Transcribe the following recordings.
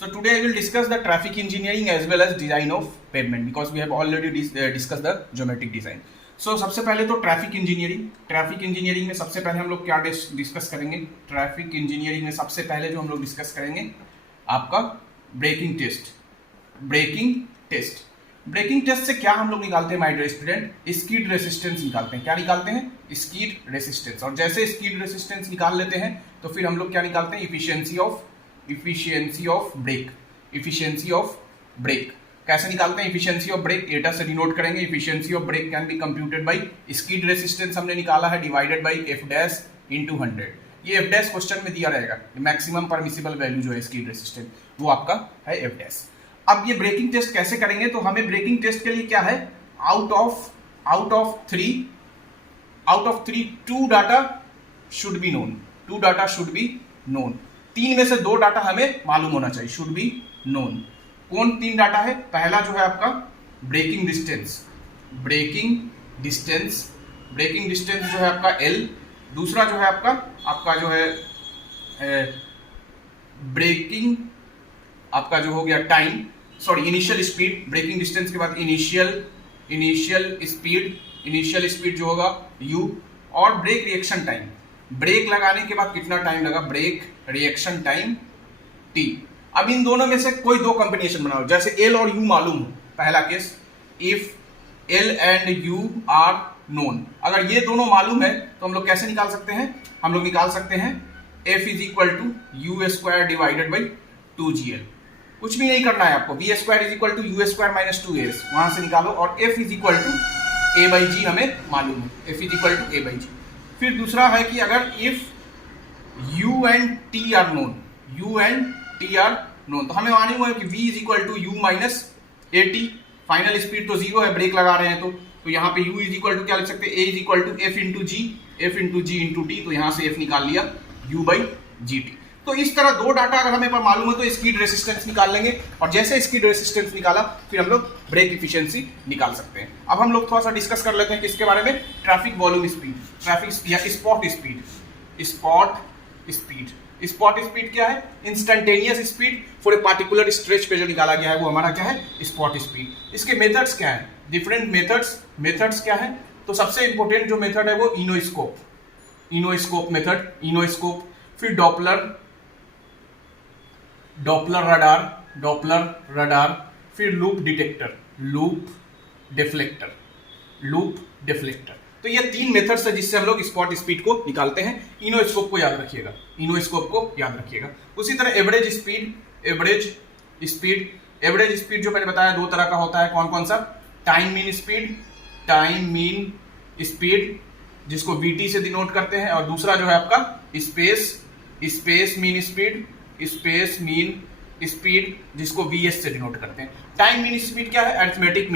So today I will discuss the traffic engineering as well as design of pavement because we have already discussed the geometric design. So सबसे पहले तो traffic engineering में सबसे पहले हम लोग क्या डिस्कस करेंगे? ट्रैफिक इंजीनियरिंग में सबसे पहले जो हम लोग डिस्कस करेंगे आपका ब्रेकिंग टेस्ट से क्या हम लोग निकालते हैं my dear student? Skid resistance निकालते हैं। क्या निकालते हैं? Skid resistance. और जैसे स्कीड रेसिस्टेंस निकाल लेते हैं तो फिर हम लोग क्या निकालते हैं? Efficiency of brake. कैसे निकालते हैं इफिशियंसी ऑफ ब्रेक? एटा से डिनोट करेंगे। Efficiency of brake can be computed by skid resistance हमने निकाला है divided by F dash into 100। ये एफ डैश क्वेश्चन में दिया रहेगा, मैक्सिमम परमिसिबल वैल्यू जो है स्कीड रेसिस्टेंस वो आपका है एफ डैश। अब ये ब्रेकिंग टेस्ट कैसे करेंगे? तो हमें ब्रेकिंग टेस्ट के लिए क्या है? Out of three two data should be known. तीन में से दो डाटा हमें मालूम होना चाहिए, शुड बी नोन। कौन तीन डाटा है? पहला जो है आपका ब्रेकिंग डिस्टेंस जो है आपका एल। दूसरा जो है आपका जो है ब्रेकिंग आपका जो हो गया time, initial speed. Braking distance के बाद इनिशियल स्पीड जो होगा u। और ब्रेक रिएक्शन टाइम, ब्रेक लगाने के बाद कितना टाइम लगा, ब्रेक रिएक्शन टाइम t। अब इन दोनों में से कोई दो कॉम्बिनेशन बनाओ। जैसे l और u मालूम हो, पहला case, if l and u are known. अगर ये दोनों मालूम है तो हम लोग कैसे निकाल सकते हैं? हम लोग निकाल सकते हैं f is equal to u square divided by 2gl। कुछ भी नहीं करना है आपको, v square is equal to u square minus 2as वहां से निकालो। और f is equal to a by g हमें मालूम है, f is equal to a by g. फिर दूसरा है कि अगर if u and t are known, तो हमें मालूम है कि v is equal to u minus at। Final speed तो जीरो है, ब्रेक लगा रहे हैं तो यहाँ पे u इज इक्वल टू क्या लिख सकते हैं? a is equal to f into g into t। तो यहाँ से f निकाल लिया u बाई जी टी। तो इस तरह दो डाटा अगर हमें पर मालूम है तो स्कीड रेसिस्टेंस निकाल लेंगे, और जैसे स्कीड रेसिस्टेंस निकाला फिर हम लोग ब्रेक इफिशिएंसी निकाल सकते हैं। अब हम लोग थोड़ा सा डिस्कस कर लेते हैं किसके बारे में? ट्रैफिक वॉल्यूम स्पीड, ट्रैफिक या स्पॉट स्पीड क्या है? Instantaneous speed for a particular stretch पे जो निकाला गया है वो हमारा क्या है? Spot speed. इसके मेथड्स क्या है? डिफरेंट मेथड्स क्या है? तो सबसे इंपॉर्टेंट जो मेथड है वो इनोस्कोप मेथड, फिर डॉपलर रडार, फिर लूप डिफ्लेक्टर। तो ये तीन मेथड्स है जिससे हम लोग स्पॉट स्पीड को निकालते हैं। इनोस्कोप को याद रखिएगा। उसी तरह एवरेज स्पीड जो मैंने बताया दो तरह का होता है। कौन सा? टाइम मीन स्पीड जिसको VT से डिनोट करते हैं, और दूसरा जो है आपका स्पेस मीन स्पीड जिसको VS से डिनोट करते हैं। टाइम मीन स्पीड क्या है? Arithmetic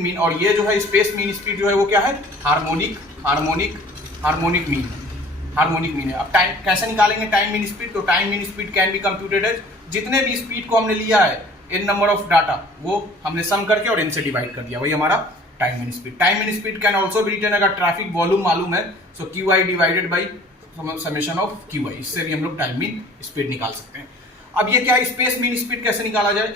mean. और ये जो है स्पेस मीन स्पीड जो है वो क्या है? हार्मोनिक मीन है। अब टाइम कैसे निकालेंगे टाइम मीन स्पीड? तो time mean speed can be computed as, जितने भी स्पीड को हमने लिया है n नंबर ऑफ डाटा वो हमने सम करके और n से डिवाइड कर दिया, वही हमारा time mean speed can also be written, अगर ट्रैफिक वॉल्यूम मालूम है so QI divided by summation of QI। इससे भी हम लोग टाइम मीन स्पीड निकाल सकते हैं। अब ये क्या स्पेस मीन स्पीड कैसे निकाला जाए?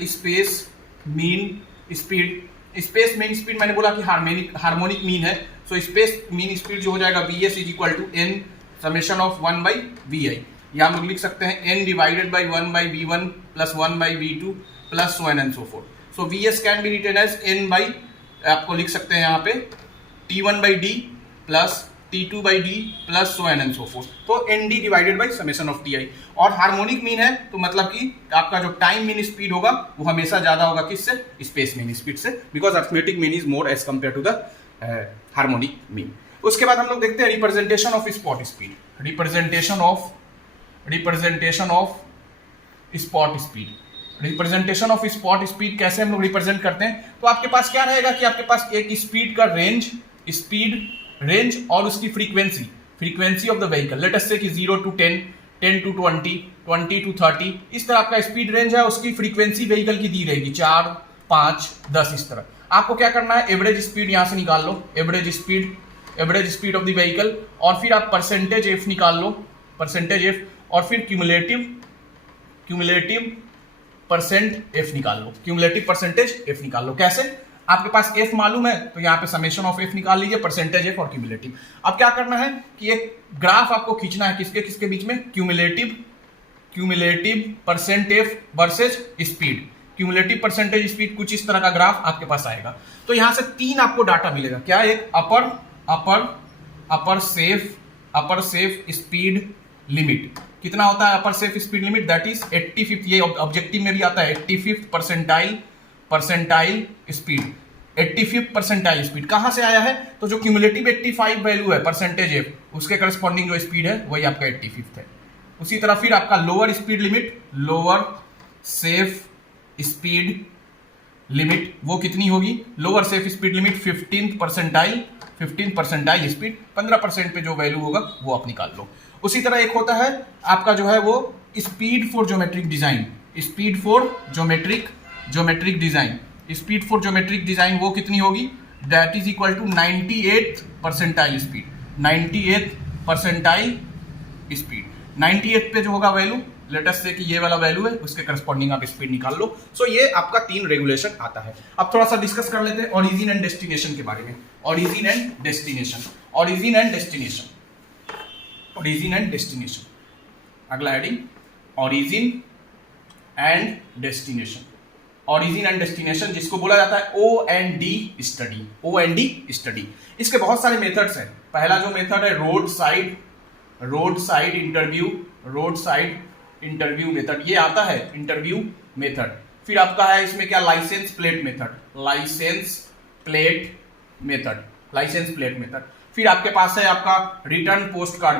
स्पेस मीन स्पीड मैंने बोला कि हार्मोनिक मीन है, सो स्पेस मीन स्पीड जो हो जाएगा VS is equal to n summation of 1 by VI, या हम लोग लिख सकते हैं n divided by 1 by V1 plus 1 by V2 plus so on and so forth। So VS can be written as n by, आपको लिख सकते हैं यहाँ पे T1 by D plus T2 by D plus so on and so forth। तो ND divided by summation of TI। और harmonic mean है तो मतलब कि आपका जो टाइम मीन स्पीड होगा वो हमेशा ज्यादा होगा किससे? स्पेस मीन स्पीड से, because arithmetic mean is more as compare to the harmonic mean. उसके बाद हम लोग देखते हैं representation of spot speed. Representation of spot speed कैसे हम लोग रिप्रेजेंट करते हैं? तो आपके पास क्या रहेगा कि आपके पास एक स्पीड का रेंज और उसकी frequency of the vehicle, let us से कि 0 to 10, 10 to 20, 20 to 30, इस तरह आपका स्पीड रेंज है। उसकी फ्रीक्वेंसी व्हीकल की दी रहेगी 4, 5, 10 इस तरह। आपको क्या करना है? एवरेज स्पीड यहां से निकाल लो, average speed of the vehicle, और फिर आप परसेंटेज एफ निकाल लो, परसेंटेज एफ, और फिर क्यूमुलेटिव परसेंट एफ निकाल लो, क्यूमुलेटिव परसेंटेज एफ निकाल लो। कैसे? आपके पास एफ मालूम है तो यहाँ पे समेशन ऑफ एफ निकाल लीजिए, परसेंटेज एफ और क्यूमुलेटिव। अब क्या करना है कि एक ग्राफ आपको खींचना है, किसके किसके बीच में, cumulative percent F versus speed. Cumulative percentage speed कुछ इस तरह का ग्राफ आपके पास आएगा। तो यहां से 3 आपको डाटा मिलेगा। क्या? एक अपर सेफ स्पीड लिमिट। कितना होता है upper safe speed limit? That is 85th, ये ऑब्जेक्टिव में भी आता है, 85th percentile speed. 85th percentile speed कहां से आया है? तो जो क्यूमुलेटिव 85 वैल्यू है परसेंटेज एफ, उसके करस्पॉन्डिंग जो स्पीड है वही आपका 85th है। उसी तरह फिर आपका lower speed limit, lower safe speed limit, वो कितनी होगी? Lower safe speed limit 15th percentile speed, 15% पे जो वैल्यू होगा वो आप निकाल लो। उसी तरह एक होता है आपका जो है वो speed for geometric design, speed for geometric design, वो कितनी होगी? That is equal to 98th percentile speed, 98th percentile speed. 98 पे जो होगा वैल्यू, लेटेस्ट से कि ये वाला वैल्यू है, उसके करस्पॉन्डिंग आप स्पीड निकाल लो। सो ये आपका 3 रेगुलेशन आता है। अब थोड़ा सा डिस्कस कर लेते हैं ओरिजिन एंड डेस्टिनेशन के बारे में। ओरिजिन एंड डेस्टिनेशन, अगला हेडिंग ओरिजिन एंड डेस्टिनेशन, जिसको बोला जाता है O&D स्टडी। इसके बहुत सारे मेथड्स हैं। पहला जो मेथड है रोड साइड इंटरव्यू मेथड, ये आता है इंटरव्यू मेथड। फिर आपका है इसमें क्या? Licence plate method. फिर आपके पास है आपका रिटर्न पोस्ट कार्ड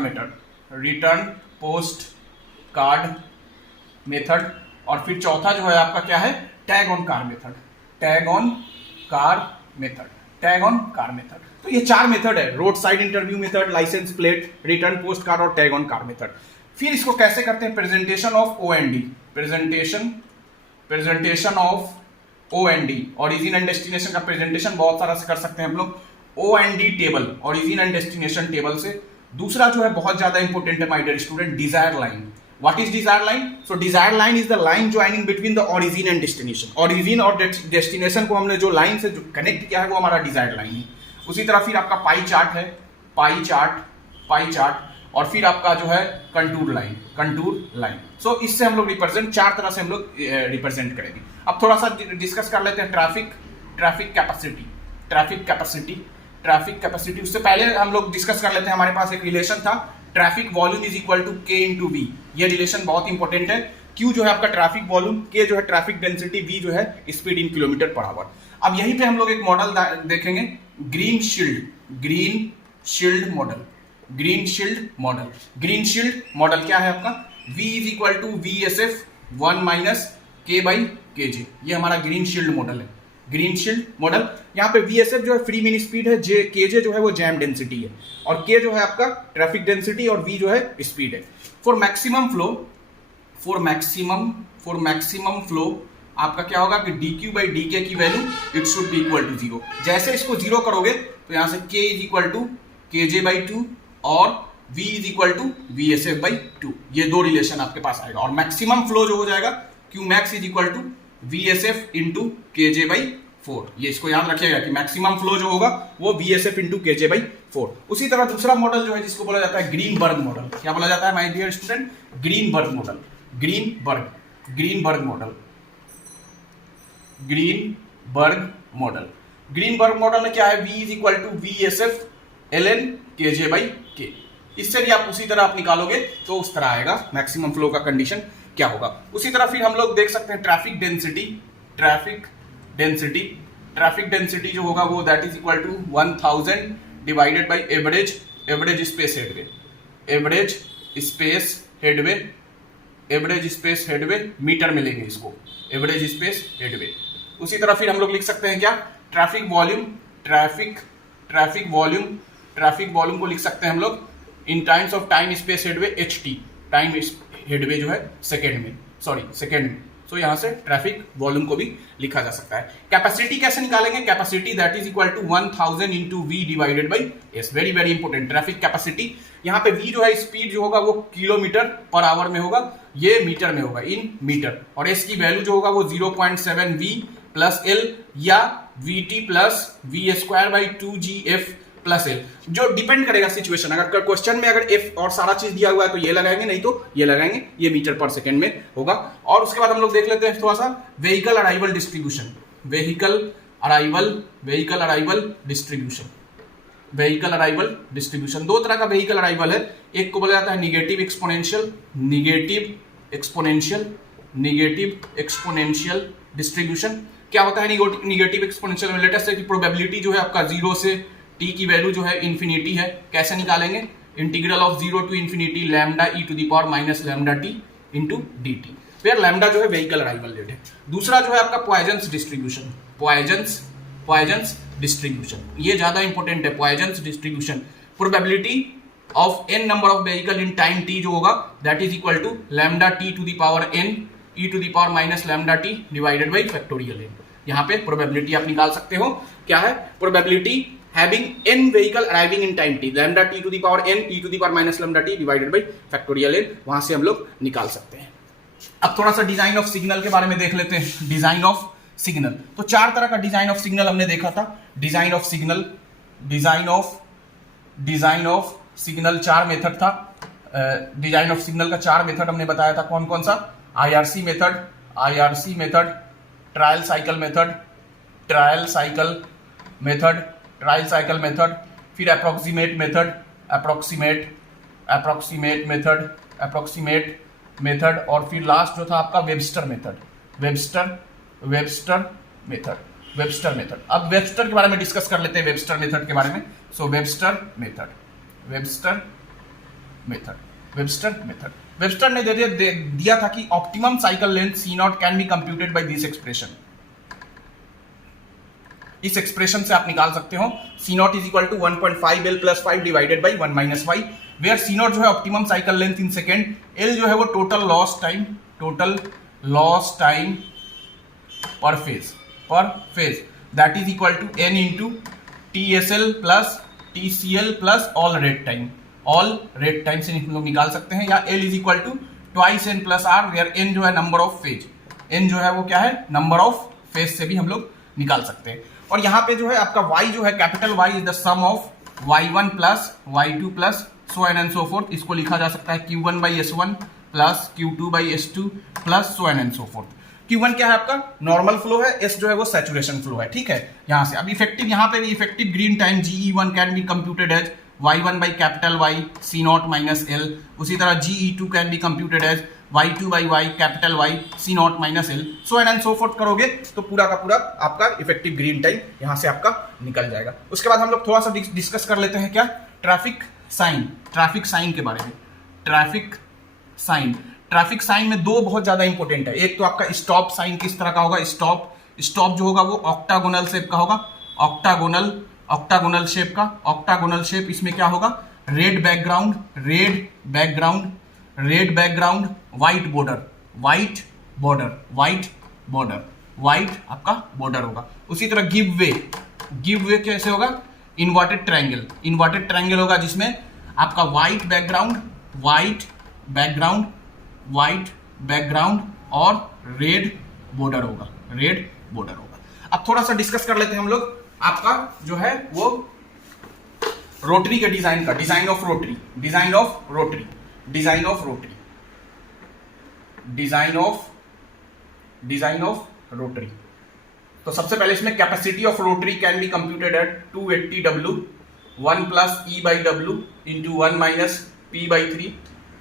मेथड। और फिर चौथा जो है आपका क्या है? Tag on car method. तो ये 4 मेथड है, roadside interview method, licence plate, return post card और टैग ऑन कार मेथड। फिर इसको कैसे करते हैं? Presentation of O&D, origin and destination का प्रेजेंटेशन बहुत सारा से कर सकते हैं हम लोग O&D table, origin and destination table से। दूसरा जो है बहुत ज्यादा इंपॉर्टेंट है my dear student, desire line. What is desired line? So desired line is the line joining between the origin and destination. Origin और destination को हमने जो लाइन से कनेक्ट किया है वो हमारा desired line है। उसी तरह फिर आपका पाई चार्ट है, पाई चार्ट, और फिर आपका जो है कंटूर लाइन। सो इससे हम लोग रिप्रेजेंट 4 तरह से हम लोग रिप्रेजेंट करेंगे। अब थोड़ा सा डिस्कस कर लेते हैं ट्रैफिक कैपेसिटी। उससे पहले हम लोग डिस्कस कर लेते हैं, हमारे पास एक रिलेशन था, traffic volume is equal to K into V. ये रिलेशन बहुत इंपॉर्टेंट है। Q जो है आपका ट्रैफिक वॉल्यूम, K जो है ट्रैफिक डेंसिटी, V जो है speed in kilometre per hour. अब यहीं पे हम लोग एक मॉडल देखेंगे, ग्रीन शील्ड मॉडल क्या है आपका? V is equal to VSF 1 minus K by KJ। ये हमारा ग्रीन शील्ड मॉडल है। यहाँ पे VSF जो है फ्री मीन स्पीड है, KJ जो है वो जैम डेंसिटी है, और K जो है आपका ट्रैफिक डेंसिटी, और V जो है स्पीड है। फॉर मैक्सिमम फ्लो आपका क्या होगा कि dq बाई dk की value it should be equal to 0। जैसे इसको 0 करोगे तो यहां से K is equal to KJ by 2 और V is equal to VSF by 2। ये 2 रिलेशन आपके पास आएगा। और मैक्सिमम फ्लो जो हो जाएगा Q max is equal to VSF into KJ by 4। ये इसको याद रखिएगा कि मैक्सिमम फ्लो जो होगा वो VSF इंटू KJ बाई 4। उसी तरह दूसरा मॉडल जो है जिसको बोला जाता है ग्रीनबर्ग मॉडल। क्या बोला जाता है my dear student? Greenberg model में क्या है? V is equal to VSF ln KJ by K। इससे भी आप उसी तरह आप निकालोगे तो उस तरह आएगा मैक्सिमम फ्लो का कंडीशन क्या होगा। उसी तरह फिर हम लोग देख सकते हैं ट्रैफिक डेंसिटी जो होगा वो that is equal to 1000 divided by average space headway metre में लेंगे इसको, एवरेज स्पेस हेडवे। उसी तरह फिर हम लोग लिख सकते हैं क्या? ट्रैफिक वॉल्यूम को लिख सकते हैं हम लोग in times of time space headway HT। Time headway जो है सेकेंड में सो यहां से ट्रैफिक वॉल्यूम को भी लिखा जा सकता है। कैपेसिटी कैसे निकालेंगे? Capacity that is equal to 1000 into V divided by S. Very very important, traffic capacity. यहाँ पे वी जो है स्पीड जो होगा वो किलोमीटर पर आवर में होगा, ये मीटर में होगा, इन मीटर। और एस की वैल्यू जो होगा वो 0.7 वी प्लस एल या V T plus V square by 2gf plus L, जो डिपेंड करेगा सिचुएशन। अगर क्वेश्चन में अगर एफ और सारा चीज दिया हुआ है तो ये लगाएंगे, नहीं तो ये लगाएंगे, ये मीटर पर सेकेंड में होगा। और उसके बाद हम लोग देख लेते हैं थोड़ा सा vehicle arrival distribution. Vehicle arrival distribution. Vehicle arrival distribution, दो तरह का व्हीकल अराइवल है। एक को बोला जाता है निगेटिव एक्सपोनेंशियल डिस्ट्रीब्यूशन। क्या होता है निगेटिव एक्सपोनेंशियल में? लेटेस्ट है कि प्रोबेबिलिटी जो है आपका 0 से t की वैल्यू जो है इन्फिनिटी है। कैसे निकालेंगे? Integral of 0 to infinity lambda e to the power minus lambda t into D T. फिर लैम्डा जो है व्हीकल अराइवल रेट है। दूसरा जो है आपका पॉइजन्स डिस्ट्रीब्यूशन। पॉइजन्स डिस्ट्रीब्यूशन ये ज्यादा इंपॉर्टेंट है। Poisson's distribution, probability of n number of vehicle in time t जो होगा that is equal to lambda t to the power n e to the power minus lambda t divided by factorial n। यहाँ पे probability आप निकाल सकते हो। क्या है? Probability having n vehicle arriving in time t, lambda t to the power n e to the power minus lambda t divided by factorial n, वहां से हम लोग निकाल सकते हैं। अब थोड़ा सा डिजाइन ऑफ सिग्नल के बारे में देख लेते हैं। डिजाइन ऑफ सिग्नल, तो चार तरह का डिजाइन ऑफ सिग्नल हमने देखा था। डिजाइन ऑफ सिग्नल चार मेथड था। डिजाइन ऑफ सिग्नल का चार मेथड हमने बताया था। कौन कौन सा? IRC method, trial cycle method, फिर अप्रोक्सीमेट मेथड, और फिर लास्ट जो था आपका वेबस्टर मेथड। अब वेबस्टर के बारे में डिस्कस कर लेते हैं, वेबस्टर मेथड के बारे में। सो वेबस्टर मेथड ने दिया था कि optimum cycle length C0 can be computed by this expression. इस एक्सप्रेशन से आप निकाल सकते हो C0 is equal to 1.5L plus 5 divided by 1 minus Y, where C0 जो है optimum cycle length in second, L जो है वो total loss time per phase that is equal to N into TSL plus TCL plus all red time से हम लोग निकाल सकते हैं। या L is equal to twice N plus R, where N जो है नंबर ऑफ फेज, N जो है वो क्या है? नंबर ऑफ फेज से भी हम लोग निकाल सकते हैं। और यहाँ पे जो है आपका y जो है capital Y is the sum of y1 plus y2 plus so on and so forth. इसको लिखा जा सकता है Q1 by S1 plus Q2 by S2 plus so on and so forth. Q1 क्या है आपका? नॉर्मल फ्लो है, S जो है वो सैचुरेशन फ्लो है। ठीक है, यहाँ से अब इफेक्टिव, यहाँ पे भी effective green time GE1 can be computed as y1 by capital Y C0 minus L। उसी तरह GE2 can be computed as y2 by y capital Y C0 minus L, so on and so forth करोगे तो पूरा का पूरा आपका effective green time यहाँ से आपका निकल जाएगा। उसके बाद हम लोग थोड़ा सा डिस्कस कर लेते हैं क्या? ट्रैफिक साइन के बारे में। ट्रैफिक साइन में दो बहुत ज्यादा इंपॉर्टेंट है। एक तो आपका स्टॉप साइन किस तरह का होगा? स्टॉप जो होगा वो ऑक्टागोनल शेप का होगा, ऑक्टागोनल शेप। इसमें क्या होगा? रेड बैकग्राउंड, व्हाइट आपका बॉर्डर होगा। उसी तरह गिव वे कैसे होगा? इन्वर्टेड ट्रायंगल होगा, जिसमें आपका व्हाइट बैकग्राउंड और रेड बॉर्डर होगा। अब थोड़ा सा डिस्कस कर लेते हैं हम लोग आपका जो है वो रोटरी के डिजाइन का। Design of rotary. तो सबसे पहले इसमें capacity of rotary can be computed at 280 W 1 plus E by W into 1 minus P by 3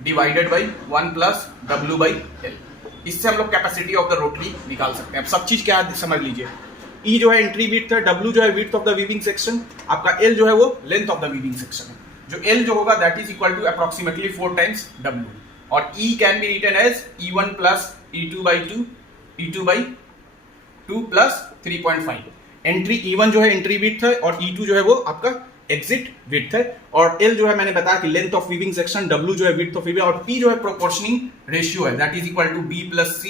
divided by 1 plus W by L। इससे हम लोग कैपेसिटी ऑफ द रोटरी निकाल सकते हैं। अब सब चीज क्या है समझ लीजिए। E जो है एंट्री विड्थ है, W जो है width of the weaving section, आपका L जो है वो length of the weaving section है। जो L जो होगा that is equal to approximately 4 times W, और E can be written as E1 plus E2 by 2 plus 3.5। Entry E1 जो है एंट्री विड्थ है और E2 जो है वो आपका एग्जिट विड्थ है, और L जो है मैंने बताया कि length of weaving section, W जो है विड्थ ऑफ वीविंग, और P जो है प्रोपोर्शनिंग रेशियो है that is equal to B plus C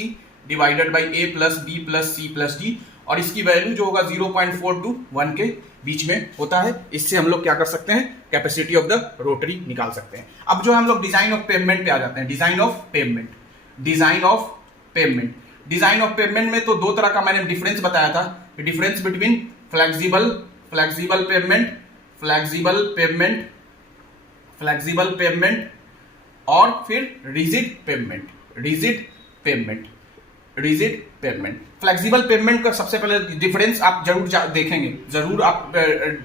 divided by A plus B plus C plus D, और इसकी वैल्यू जो होगा 0.4 to 1 के बीच में होता है। इससे हम लोग क्या कर सकते हैं, कैपेसिटी ऑफ द रोटरी निकाल सकते हैं। अब जो हम लोग डिजाइन ऑफ पेवमेंट पे आ जाते हैं। Design of pavement, design of pavement, design of pavement में तो दो तरह का मैंने डिफरेंस बताया था, difference between flexible pavement, flexible pavement, flexible pavement, और फिर rigid pavement, rigid pavement, rigid pavement. Flexible pavement का सबसे पहले डिफरेंस आप जरूर देखेंगे, जरूर आप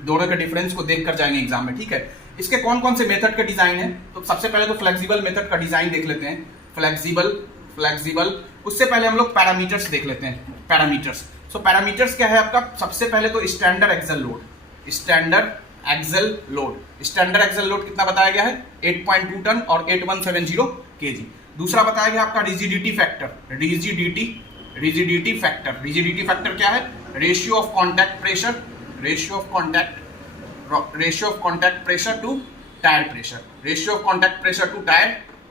दोनों के डिफरेंस को देख कर जाएंगे एग्जाम में, ठीक है। इसके कौन कौन से मेथड के डिजाइन है, तो सबसे पहले तो फ्लेक्सिबल मेथड का डिजाइन देख लेते हैं। फ्लेक्सिबल, उससे पहले हम लोग पैरामीटर्स देख लेते हैं। पैरामीटर्स, सो पैरामीटर्स क्या है आपका, सबसे पहले तो standard axle load, standard axle load, standard axle load कितना बताया गया है, 8.2 टन और 8170 kg। दूसरा बताया गया आपका रिजिडिटी फैक्टर, रिजिडिटी फैक्टर क्या है, ratio of contact pressure, ratio of contact pressure to tyre pressure, ratio of contact pressure to tyre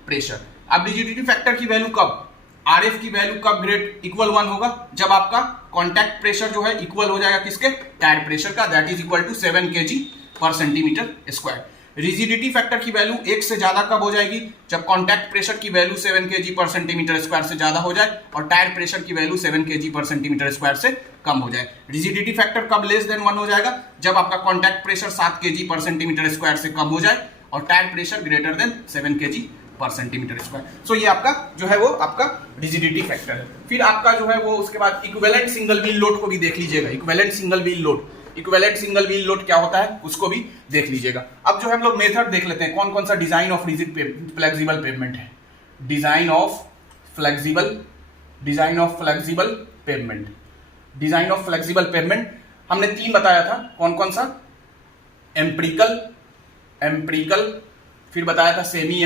pressure. अब रिजिडिटी फैक्टर की वैल्यू कब, आरएफ की वैल्यू कब ग्रेट इक्वल 1 होगा, जब आपका कॉन्टैक्ट प्रेशर जो है इक्वल हो जाएगा किसके, टायर प्रेशर का, that is equal to 7 kg पर सेंटीमीटर स्क्वायर। रिजिडिटी फैक्टर की वैल्यू 1 से ज्यादा कब हो जाएगी, जब कॉन्टैक्ट प्रेशर की वैल्यू 7 kg पर सेंटीमीटर स्क्वायर से ज्यादा हो जाए और टायर प्रेशर की वैल्यू 7 kg पर सेंटीमीटर स्क्वायर से कम हो जाए। रिजिडिटी फैक्टर कब लेस देन 1 हो जाएगा, जब आपका कॉन्टैक्ट प्रेशर 7 kg पर सेंटीमीटर स्क्वायर से कम हो जाए और tyre pressure greater than 7 kg पर सेंटीमीटर स्क्वायर। सो ये आपका जो है वो आपका रिजिडिटी फैक्टर है। फिर आपका जो है वो उसके बाद इक्विवेलेंट सिंगल व्हील लोड को भी देख लीजिएगा। Equivalent single wheel load, equivalent single wheel load क्या होता है उसको भी देख लीजिएगा। अब जो हम लोग मेथड देख लेते हैं कौन कौन सा design of rigid flexible pavement है। Design of flexible pavement, design of flexible pavement हमने 3 बताया था, कौन कौन सा, एम्पिरिकल, फिर बताया था सेमी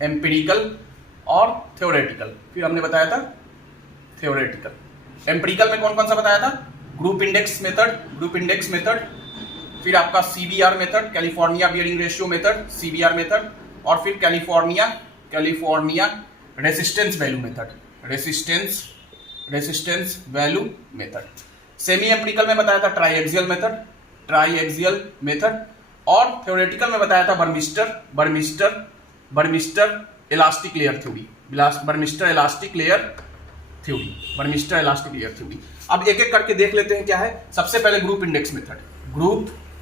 एम्पिरिकल और थ्योरेटिकल, फिर हमने बताया था थ्योरेटिकल। एम्पिरिकल में कौन कौन सा बताया था, ग्रुप इंडेक्स मेथड, फिर आपका CBR method, California bearing ratio method, CBR method, और फिर California resistance value method. Semi empirical में बताया था ट्राइएक्सियल मेथड, और थ्योरेटिकल में बताया था बर्मिस्टर इलास्टिक लेयर थ्योरी। अब एक एक करके देख लेते हैं क्या है। सबसे पहले group index method,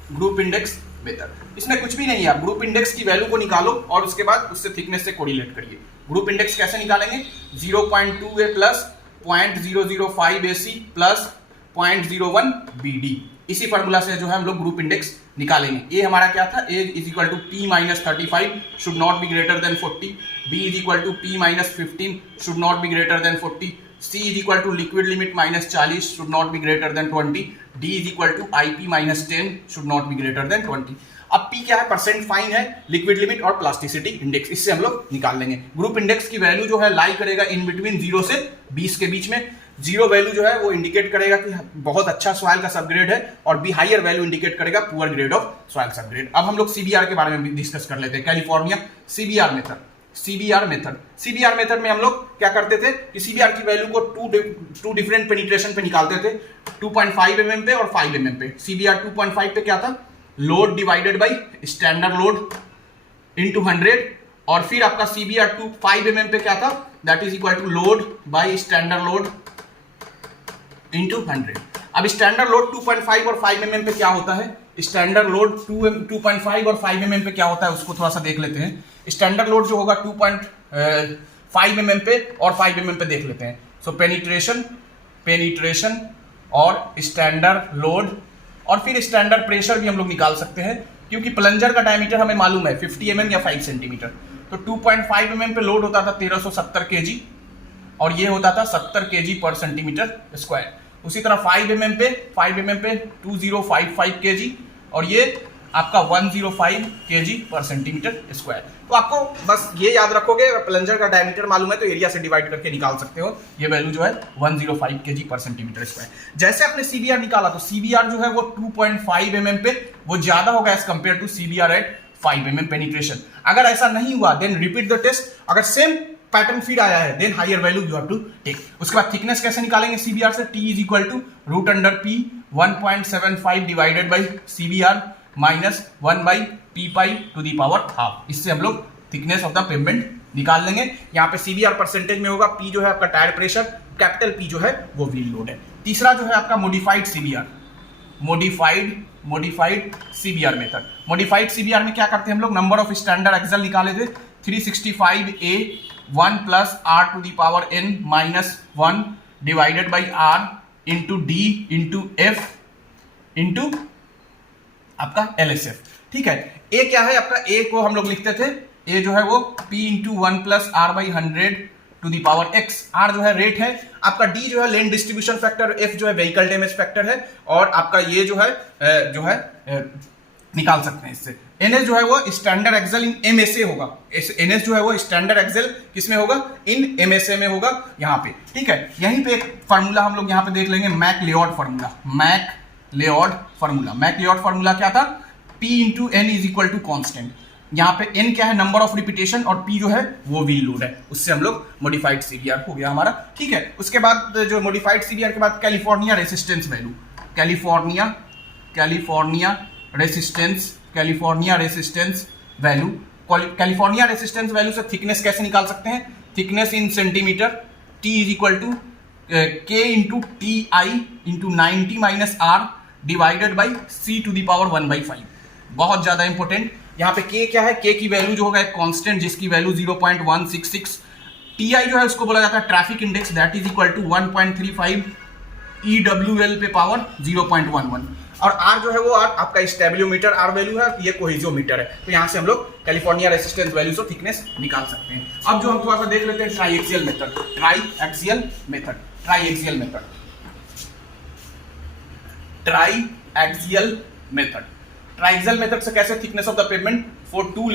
group index method. इसमें कुछ भी नहीं है, आप ग्रुप इंडेक्स की वैल्यू को निकालो और उसके बाद उससे थिकनेस से कोरिलेट करिए। ग्रुप इंडेक्स कैसे निकालेंगे, 0.2a plus 0.005 AC plus 0.01 BD, इसी फॉर्मूला से जो है हम लोग ग्रुप इंडेक्स निकालेंगे। ए हमारा क्या था, A is equal to P minus 35 should not be greater than 40, B is equal to P minus 15 should not be greater than 40, C is equal to liquid limit minus 40 should not be greater than 20, D is equal to IP minus 10 should not be greater than 20। अब P क्या है, percent fine है, liquid limit और plasticity index, इससे हम लोग निकाल लेंगे। ग्रुप इंडेक्स की वैल्यू जो है लाई करेगा इन बिटवीन 0 से 20 के बीच में। 0 वैल्यू जो है वो इंडिकेट करेगा कि बहुत अच्छा सॉइल का सबग्रेड है, और बी हायर वैल्यू इंडिकेट करेगा poor grade of soil subgrade. अब हम लोग सीबीआर के बारे में भी डिस्कस कर लेते हैं। कैलिफोर्निया सीबीआर मेथड में हम लोग क्या करते थे कि सीबीआर की वैल्यू को टू डिफरेंट पेनिट्रेशन पे निकालते थे, 2.5 mm पे और 5 mm पे। सीबीआर 2.5 पे क्या था, load divided by standard load into 100, और फिर आपका सीबीआर 5 mm पे क्या था, that is equal to load by standard load into 100। अब स्टैंडर्ड लोड 2.5 और 5 mm पे क्या होता है, स्टैंडर्ड लोड 2.5 और 5 mm पे क्या होता है उसको थोड़ा सा देख लेते हैं। स्टैंडर्ड लोड जो होगा 2.5 mm पे और 5 mm पे देख लेते हैं। सो पेनिट्रेशन और स्टैंडर्ड लोड, और फिर स्टैंडर्ड प्रेशर भी हम लोग निकाल सकते हैं, क्योंकि प्लंजर का डायमीटर हमें मालूम है 50 mm या 5 सेंटीमीटर। तो 2.5 mm पे लोड होता था 1370 kg, और ये होता था 70 kg पर सेंटीमीटर स्क्वायर। उसी तरह 5 mm पे 2055 kg, और ये आपका 105 kg पर सेंटीमीटर स्क्वायर। तो आपको बस ये याद रखोगे, अगर प्लंजर का डायमीटर मालूम है तो एरिया से डिवाइड करके निकाल सकते हो। ये वैल्यू जो है 105 kg पर सेंटीमीटर स्क्वायर। जैसे आपने सीबीआर निकाला तो सीबीआर जो है वो 2.5 mm पे वो ज्यादा होगा as compare to CBR at 5 mm penetration. अगर ऐसा नहीं हुआ देन रिपीट द टेस्ट। अगर सेम पैटर्न फिर आया है, then higher value you have to take. उसके बाद थिकनेस कैसे निकालेंगे सीबीआर से, T is equal to root under P 1.75 divided by CBR minus 1 by P pi to the power half. इससे हम लोग थिकनेस ऑफ द पेमेंट निकाल लेंगे। यहाँ पे सीबीआर परसेंटेज में होगा, पी जो है आपका टायर प्रेशर, कैपिटल पी जो है वो व्हील लोड है। तीसरा जो है आपका modified CBR, modified CBR method. Modified CBR में क्या करते हैं हम लोग, नंबर ऑफ स्टैंडर्ड एक्सल निकाले थे 365A 1 plus R to the power n minus 1 divided by R into D into F into आपका LSF। ठीक है, ए क्या है आपका, ए को हम लोग लिखते थे, ए जो है वो P into 1 plus R by 100 to the power x। R जो है रेट है आपका, डी जो है लेन डिस्ट्रीब्यूशन फैक्टर, एफ जो है व्हीकल डैमेज फैक्टर है, और आपका ये जो है निकाल सकते हैं इससे। एनएस जो है वो स्टैंडर्ड एक्सेल इन एमएसए होगा, एनएस जो है वो स्टैंडर्ड एक्सेल किसमें होगा, इन एमएसए में होगा यहाँ पे। ठीक है, यहीं पे एक फार्मूला हम लोग यहाँ पे देख लेंगे, McLeod formula. McLeod formula क्या था, P into N is equal to constant. यहाँ पे n क्या है, नंबर ऑफ रिपीटेशन, और P जो है वो व्हील लोड है। उससे हम लोग मॉडिफाइड सीबीआर हो गया हमारा। ठीक है, उसके बाद जो मॉडिफाइड सीबीआर के बाद California resistance value, California resistance value. California resistance value से थिकनेस कैसे निकाल सकते हैं, thickness in centimetre, T is equal to K into T I into 90 minus R divided by C to the power 1/5। बहुत ज्यादा important. यहाँ पे K क्या है, K की वैल्यू जो होगा एक कांस्टेंट जिसकी वैल्यू 0.166। TI जो है उसको बोला जाता है traffic index, that is equal to 1.35 EWL पे पावर 0.11। और R जो है वो R आपका स्टेबिलोमीटर R वैल्यू है, ये कोहेजियोमीटर है। तो यहाँ से हम लोग कैलिफोर्निया रेसिस्टेंस वैल्यू से थिकनेस निकाल सकते हैं। अब जो हम थोड़ा सा देख लेते हैं ट्राईएक्सियल मेथड। ट्राइएक्सियल मेथड से कैसे thickness of the pavement for two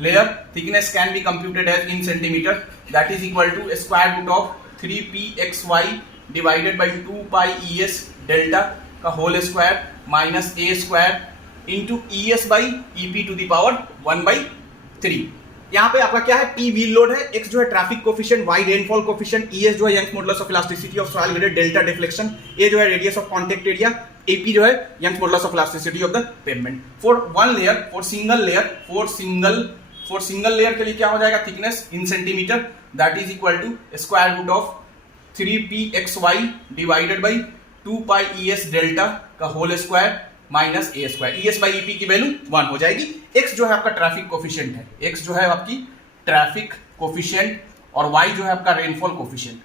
layer thickness can be computed as in centimeter, that is equal to square root of 3pxy divided by 2 pi ES delta का whole square minus a square into ES by EP to the power 1/3। यहाँ पे आपका क्या है, P wheel load है, X जो है traffic coefficient, Y rainfall coefficient, ES जो है Young's modulus of elasticity of soil graded delta deflection, A जो है radius of contact area, AP जो है Young's modulus of elasticity of the pavement. For single layer के लिए क्या हो जाएगा, thickness in centimeter, that is equal to square root of 3pxy divided by 2 pi ES delta का whole square minus a square. ES by EP की value 1 हो जाएगी। X जो है आपका ट्रैफिक कोफिशिएंट है, X जो है आपकी ट्रैफिक कोफिशिएंट, और Y जो है आपका रेनफॉल कोफिशिएंट।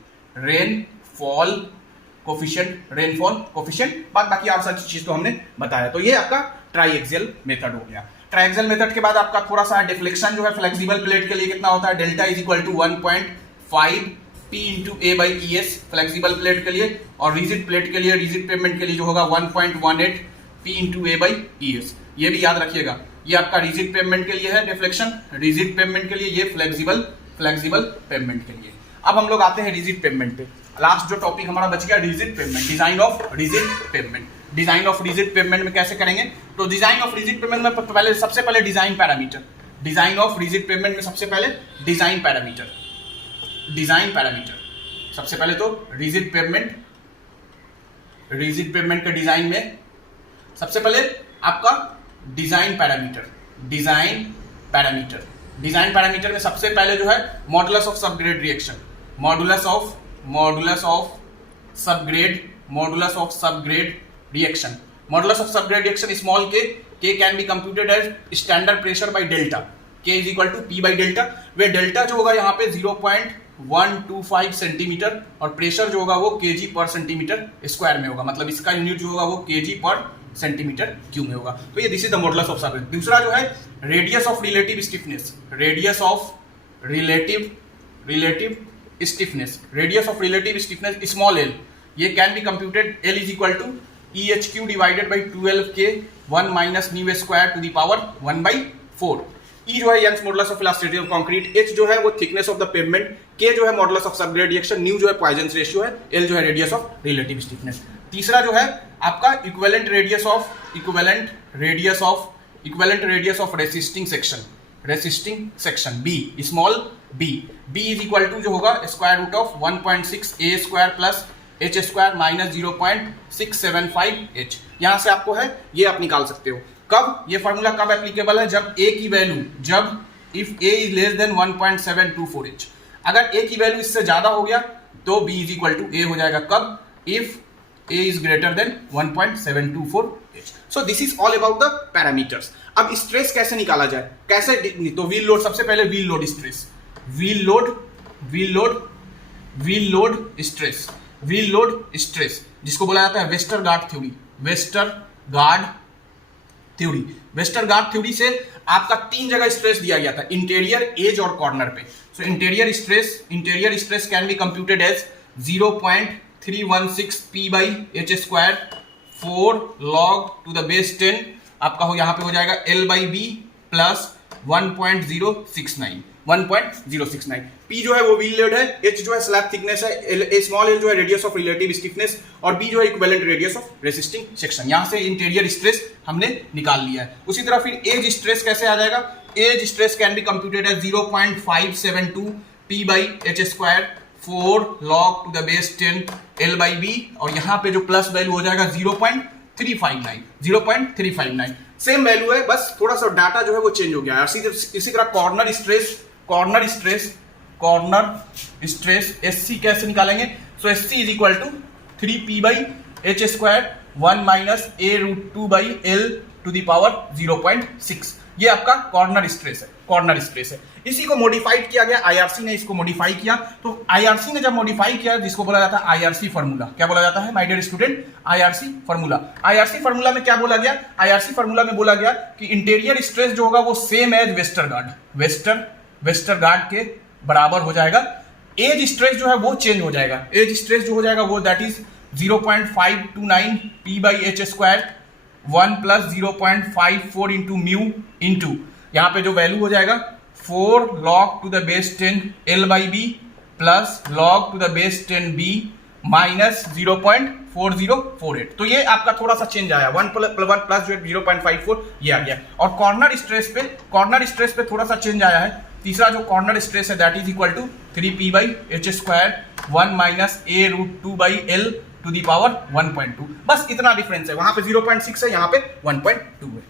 बाकी आप सच चीज तो हमने बताया। तो ये आपका ट्राईएक्सियल मेथड हो गया। ट्राईएक्सियल मेथड के बाद आपका थोड़ा सा डिफ्लेक्शन जो है फ्लेक्सिबल प्लेट के लिए कितना होता है, delta is equal to 1.5 P into A by ES flexible plate के लिए, और रिजिड प्लेट के लिए, रिजिड पेवमेंट के लिए जो होगा 1.18 P into A by ES। ये भी याद रखिएगा, ये आपका रिजिड पेवमेंट के लिए है डिफ्लेक्शन, रिजिड पेवमेंट के लिए, ये फ्लेक्सिबल पेवमेंट के लिए। अब हम लोग आते हैं रिजिड पेवमेंट पे। लास्ट जो टॉपिक हमारा बच गया rigid pavement, design of rigid pavement. Design of rigid pavement में कैसे करेंगे, तो डिजाइन ऑफ रिजिड पेवमेंट में सबसे पहले design parameter. Design of rigid pavement में सबसे पहले डिजाइन पैरामीटर। सबसे पहले तो रिजिड पेवमेंट के डिजाइन में सबसे पहले आपका डिजाइन पैरामीटर में सबसे पहले जो है modulus of subgrade reaction, modulus of subgrade reaction small k can be computed as standard pressure by delta, k is equal to P by delta, where delta जो होगा यहाँ पे 0.125 सेंटीमीटर, और प्रेशर जो होगा वो kg पर सेंटीमीटर स्क्वायर में होगा, मतलब इसका यूनिट जो होगा वो kg पर सेंटीमीटर क्यूब में होगा। तो ये this is the modulus of subgrade. दूसरा जो है radius of relative stiffness, radius of relative stiffness small l, ये can be computed, l is equal to EHQ divided by 12K 1 minus nu square to the power 1/4। E जो है Young's modulus of elasticity of concrete, H जो है वो thickness of the pavement, K जो है modulus of subgrade reaction, nu जो है poisons ratio है, L जो है रेडियस ऑफ रिलेटिव स्टिफनेस। तीसरा जो है आपका equivalent radius of resisting section, resisting section B, small B, B is equal to जो होगा square root of 1.6 A square plus H square minus 0.675 H. यहां से आपको है ये आप निकाल सकते हो। कब ये फॉर्मूला कब एप्लीकेबल है? जब ए की वैल्यू, जब if A is less than 1.724 H, अगर ए की वैल्यू इससे ज्यादा हो गया तो बी इज इक्वल टू ए हो जाएगा। कब? If A is greater than 1.724 H. So this is all about the parameters. अब स्ट्रेस कैसे निकाला जाए, कैसे? तो व्हील लोड, सबसे पहले wheel load stress, wheel load stress, wheel load stress जिसको बोला जाता है वेस्टरगार्ड थ्योरी, वेस्टरगार्ड थ्योरी से आपका 3 जगह स्ट्रेस दिया गया था, इंटीरियर, एज और कॉर्नर पे। So interior stress can be computed as 0.316 p by h square 4 log to the base 10 आपका हो यहाँ पे हो जाएगा L by B plus 1.069 P जो है वो व्हील लोड है, H जो है स्लैब थिकनेस है, स्मॉल L जो है रेडियस ऑफ रिलेटिव स्टिफनेस और B जो है equivalent radius of resisting section. यहां से इंटीरियर स्ट्रेस हमने निकाल लिया है। उसी तरह फिर एज स्ट्रेस कैसे आ जाएगा? As stress can be computed as 0.572 P by H square 4 log to the base 10 L by B और यहाँ पे जो प्लस वैल्यू हो जाएगा 0.359 सेम वैल्यू है, बस थोड़ा सा डाटा जो है वो चेंज हो गया है। इसी तरह कॉर्नर स्ट्रेस SC कैसे निकालेंगे? So SC is equal to 3P by H square 1 minus A root 2 by L to the power 0.6। ये आपका कॉर्नर स्ट्रेस है। इसी को मॉडिफाइड किया गया, IRC ने इसको मॉडिफाई किया। तो IRC ने जब मॉडिफाई किया, जिसको बोला जाता है IRC फार्मूला, क्या बोला जाता है my dear student? IRC formula में क्या बोला गया? IRC फार्मूला में बोला गया कि इंटीरियर स्ट्रेस जो होगा वो सेम एज वेस्टरगार्ड के बराबर हो जाएगा। एज स्ट्रेस जो है वो चेंज हो जाएगा, एज स्ट्रेस जो हो जाएगा वो that is 0.529 P by H square 1 plus 0.54 into mu into यहाँ पे जो वैल्यू हो जाएगा 4 log to the base 10 L by B plus log to the base 10 B minus 0.4048। तो ये आपका थोड़ा सा चेंज आया, 1 प्लस जो 0.54 ये आ गया। और कॉर्नर स्ट्रेस पे थोड़ा सा चेंज आया है। तीसरा जो कॉर्नर स्ट्रेस है that is equal to 3P by H square 1 minus A root 2 by L to the power 1.2। बस इतना डिफरेंस है, वहां पे 0.6 है, यहाँ पे 1.2 है।